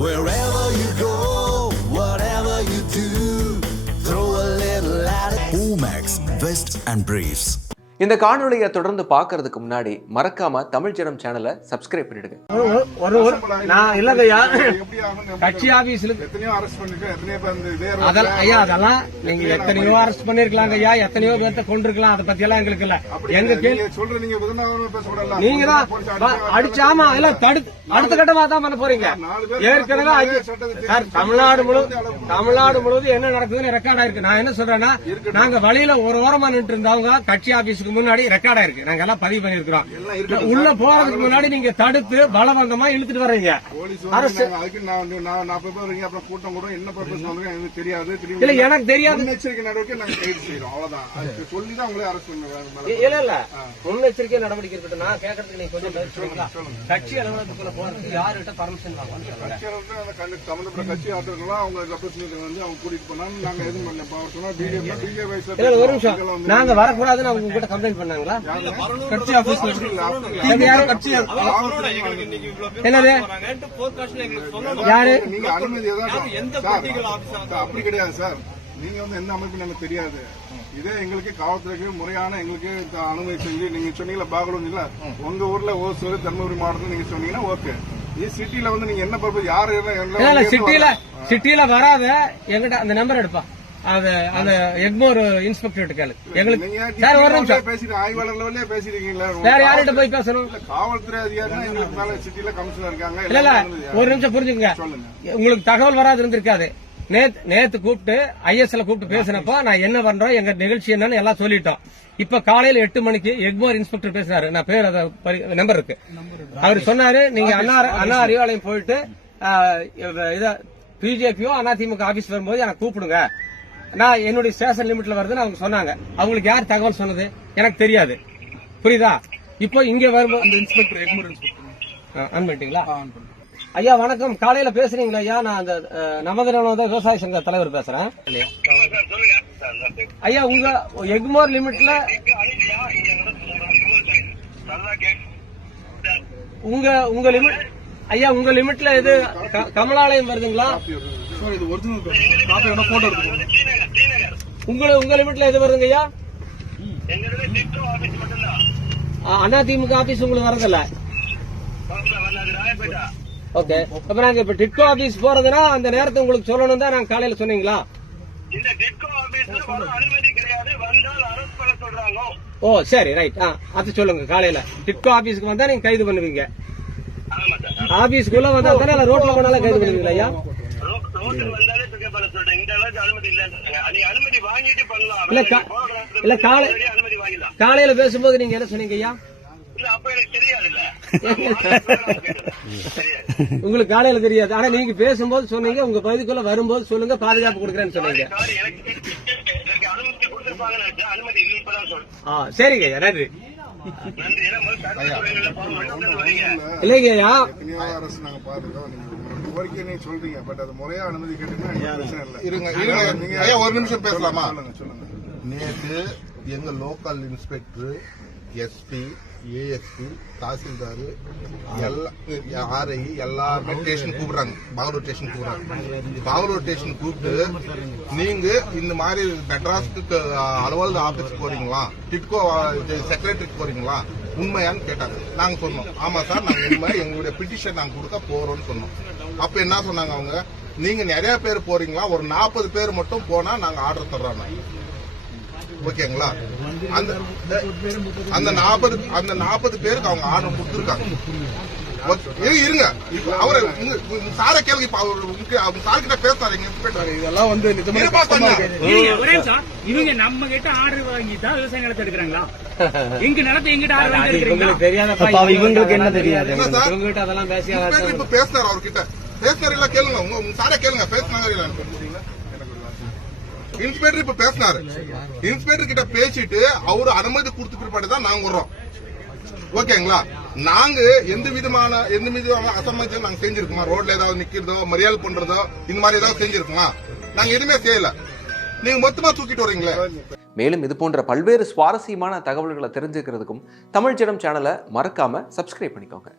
Wherever you go, whatever you do, throw a little at it. Omax, Vest and Briefs. இந்த காணொலியை தொடர்ந்து பார்க்கறதுக்கு முன்னாடி மறக்காம தமிழ் ஜனம் சேனலை சப்ஸ்கிரைப் பண்ணிடுங்க. நான் இல்லங்கய்யா, கட்சி ஆபீஸ்ல எத்தனையோ அரெஸ்ட் பண்ணிருக்கேன். ஐயா அதெல்லாம் நீங்க எத்தனையோ அரெஸ்ட் பண்ணிருக்கலாங்க ஐயா, எத்தனையோ பேர்த்த கொண்டிருக்கலாம். அதை பத்தி எல்லாம் எங்களுக்கு இல்ல. எங்க சொல்ற நீங்க தான் அடிச்சாமா இல்ல தடுத்து அடுத்த கட்டமா தான் பண்ண போறீங்க. ஏற்கனவே தமிழ்நாடு முழுவதும் என்ன நடக்குதுன்னு ரெக்கார்ட் ஆயிருக்கு. நான் என்ன சொல்றேன்னா, நாங்க வழியில ஒரு ஓரமா நின்று இருந்தவங்க கட்சி ஆபீஸுக்கு முன்னாடி ரெக்கார்ட் ஆயிருக்கு. நாங்க எல்லாம் பதிவு பண்ணிருக்கிறோம். உள்ள போறதுக்கு முன்னாடி நீங்க தடுத்து பலவந்தமா இழுத்துட்டு வர்றீங்க. இல்ல எனக்கு தெரியாது. இல்ல இல்ல முன்னெச்சரிக்கை நடவடிக்கை இருக்கட்டும். நான் கேட்கறதுக்கு நீங்க கொஞ்சம் கட்சி அலுவலகத்துக்குள்ள போறதுக்கு யாருகிட்ட பர்மிஷன் வாங்க? ஒரு நிமிஷம், நாங்க வரக்கூடாதுன்னு அவங்க கிட்ட கம்ப்ளைண்ட் பண்ணாங்களா? கட்சி ஆபீஸ் என்னது யாரு? அப்படி கிடையாது சார். நீங்க எந்த அமைப்பு எனக்கு தெரியாது. இதே எங்களுக்கு காவல்துறைக்கு முறையான எங்களுக்கு அனுமதி செஞ்சு நீங்க சொன்னீங்களா பாகலூர்ல உங்க ஊர்ல ஓசூர் தர்மபுரி மாவட்டத்தில் நீங்க சொன்னீங்கன்னா ஓகே. சிட்டில நீங்க என்ன பர்பஸ் யாரு சிட்டில வராத எங்கிட்ட அந்த நம்பர் எடுப்பா. அந்த எக்மோர் இன்ஸ்பெக்டர் கேளு. எங்களுக்கு சார் ஒரு நிமிஷம் பேசிட்டு ஆய்வாளர் லெவல்லே பேசிருக்கீங்களா? வேற யார்கிட்ட போய் பேசணும்? காவல்துறை அதிகாரி எங்களுக்கு மேல சிட்டில கமிஷனர் இருக்காங்க. இல்ல ஒரு நிமிஷம் புரிஞ்சுங்க. உங்களுக்கு தகவல் வராது இருந்திருக்காது. நேத்து கூப்பிட்டு ஐஎஸ்எல் கூப்பிட்டு பேசினப்போ நான் என்ன பண்றோம், எங்க நிகழ்ச்சி என்னன்னு எல்லாம் சொல்லிட்டோம். இப்ப காலையில 8 மணிக்கு எக்மோர் இன்ஸ்பெக்டர் பேசினாரு. நான் பேர் நம்பர் இருக்கு. அவர் சொன்னாரு, நீங்க அண்ணா அறிவாலயம் போயிட்டு இத பிஜேபியோ அதிமுக ஆபீஸ் வரும்போது எனக்கு கூப்பிடுங்க, நான் என்னுடைய ஸ்டேஷன் லிமிட்ல வருதுன்னு அவங்க சொன்னாங்க. அவங்களுக்கு யார் தகவல் சொன்னது எனக்கு தெரியாது. புரியுதா? இப்போ இங்க வரும்போது ஆன் பண்ணிட்டீங்களா? ஐயா வணக்கம், காலையில பேசுறீங்களா ஐயா? நான் அந்த நமது விவசாய சங்க தலைவர் பேசுறேன். ஐயா உங்க எக்மோர் லிமிட்ல உங்க லிமிட் ஐயா உங்க லிமிட்ல இது கமலாலயம் வருதுங்களா? உங்க லிமிட்ல எது வருதுங்க ஐயா? அதிமுக ஆபீஸ் உங்களுக்கு வரதில்ல. ஓகே, அப்ப நாங்க இப்ப டிட்கோ ஆபீஸ் போறதுன்னா அந்த நேரத்தை உங்களுக்கு சொல்லணும் தான் நாங்க காலையில சொன்னீங்களா? ஓ சரி ரைட். அது சொல்லுங்க. காலையில டிட்கோ ஆபீஸ்க்கு வந்தா நீங்க கைது பண்ணுவீங்க. ஆபீஸ்க்குள்ள வந்தா தானே ரோட்ல போனாலும் கைது பண்ணுவீங்களா ஐயா? இல்ல காலையில பேசும்போது நீங்க என்ன சொன்னீங்க ஐயா? உங்களுக்கு காலையில தெரியாது, ஆனா நீங்க பேசும்போது சொன்னீங்க உங்க பகுதிக்குள்ள வரும்போது சொல்லுங்க, பாதுகாப்பு கொடுக்கறேன்னு சொன்னீங்க. சரிங்க ஐயா, நன்றி. இல்லைங்க ஐயா, சொல்றீங்க பட் அது முறையா அனுமதி கேட்டீங்கன்னா ஒரு நிமிஷம் பேசலாமா? நேற்று எங்க local inspector, SP, ASP, tahsildar, RI எல்லாருமே ஸ்டேஷன் கூப்பிடுறாங்க. பாகலூர் ஸ்டேஷன் கூப்பிடுறாங்க. பாகலூர் ஸ்டேஷன் கூப்பிட்டு நீங்க இந்த மாதிரி மெட்ராஸ்க்கு அலுவலக ஆபீஸ் போறீங்களா, டிட்கோ செக்ரட்டரிக்கு போறீங்களா, உண்மையான்னு கேட்டாங்க. நாங்க சொன்னோம் ஆமா சார் நாங்க உண்மை, எங்களுடைய பிட்டிஷன் நாங்க கொடுக்க போறோம்னு சொன்னோம். அப்ப என்ன சொன்னாங்க அவங்க, நீங்க நிறைய பேர் போறீங்களா, ஒரு 40 பேர் மட்டும் போனா நாங்க ஆர்டர் தர்றோம். ஓகேங்களா? அந்த 40 பேருக்கு அவங்க ஆர்டர் கொடுத்துருக்காங்க. இருங்க, அவரு சார கேள்வி சார் கிட்ட பேசுறாங்க. இதெல்லாம் இவங்க நம்ம கிட்ட ஆர்டர் வாங்கிட்டா விவசாய நிலத்தை எடுக்கிறாங்களா? எங்க நிலத்தை எங்கிட்ட ஆர்டர் இவங்களுக்கு என்ன தெரியாது? அதெல்லாம் பேசினாரு. அவர்கிட்ட பேசினாரு இல்ல கேளுங்க, உங்க சார கேளுங்க பேசினாங்க. இன்ஸ்பெக்டர் இப்ப பேசினாரு. இன்ஸ்பெக்டர் கிட்ட பேசிட்டு அவரு அனுமதி கொடுத்து பிற்பாடுதான் நாங்க வர்றோம். ஓகேங்களா? நாங்க எந்த விதமான அசம்பாவிதம் நாங்க செஞ்சிருக்கோமா? ரோட்ல ஏதாவது நிக்கிறதோ, மரியாதை பண்றதோ, இந்த மாதிரி ஏதாவது செஞ்சிருக்கோமா? நாங்க எதுவுமே செய்யல. நீங்க மொத்தமா தூக்கிட்டு வரீங்களே. மேலும் இது போன்ற பல்வேறு சுவாரஸ்யமான தகவல்களை தெரிஞ்சுக்கிறதுக்கும் தமிழ் ஜனம் சேனலை மறக்காம சப்ஸ்கிரைப் பண்ணிக்கோங்க.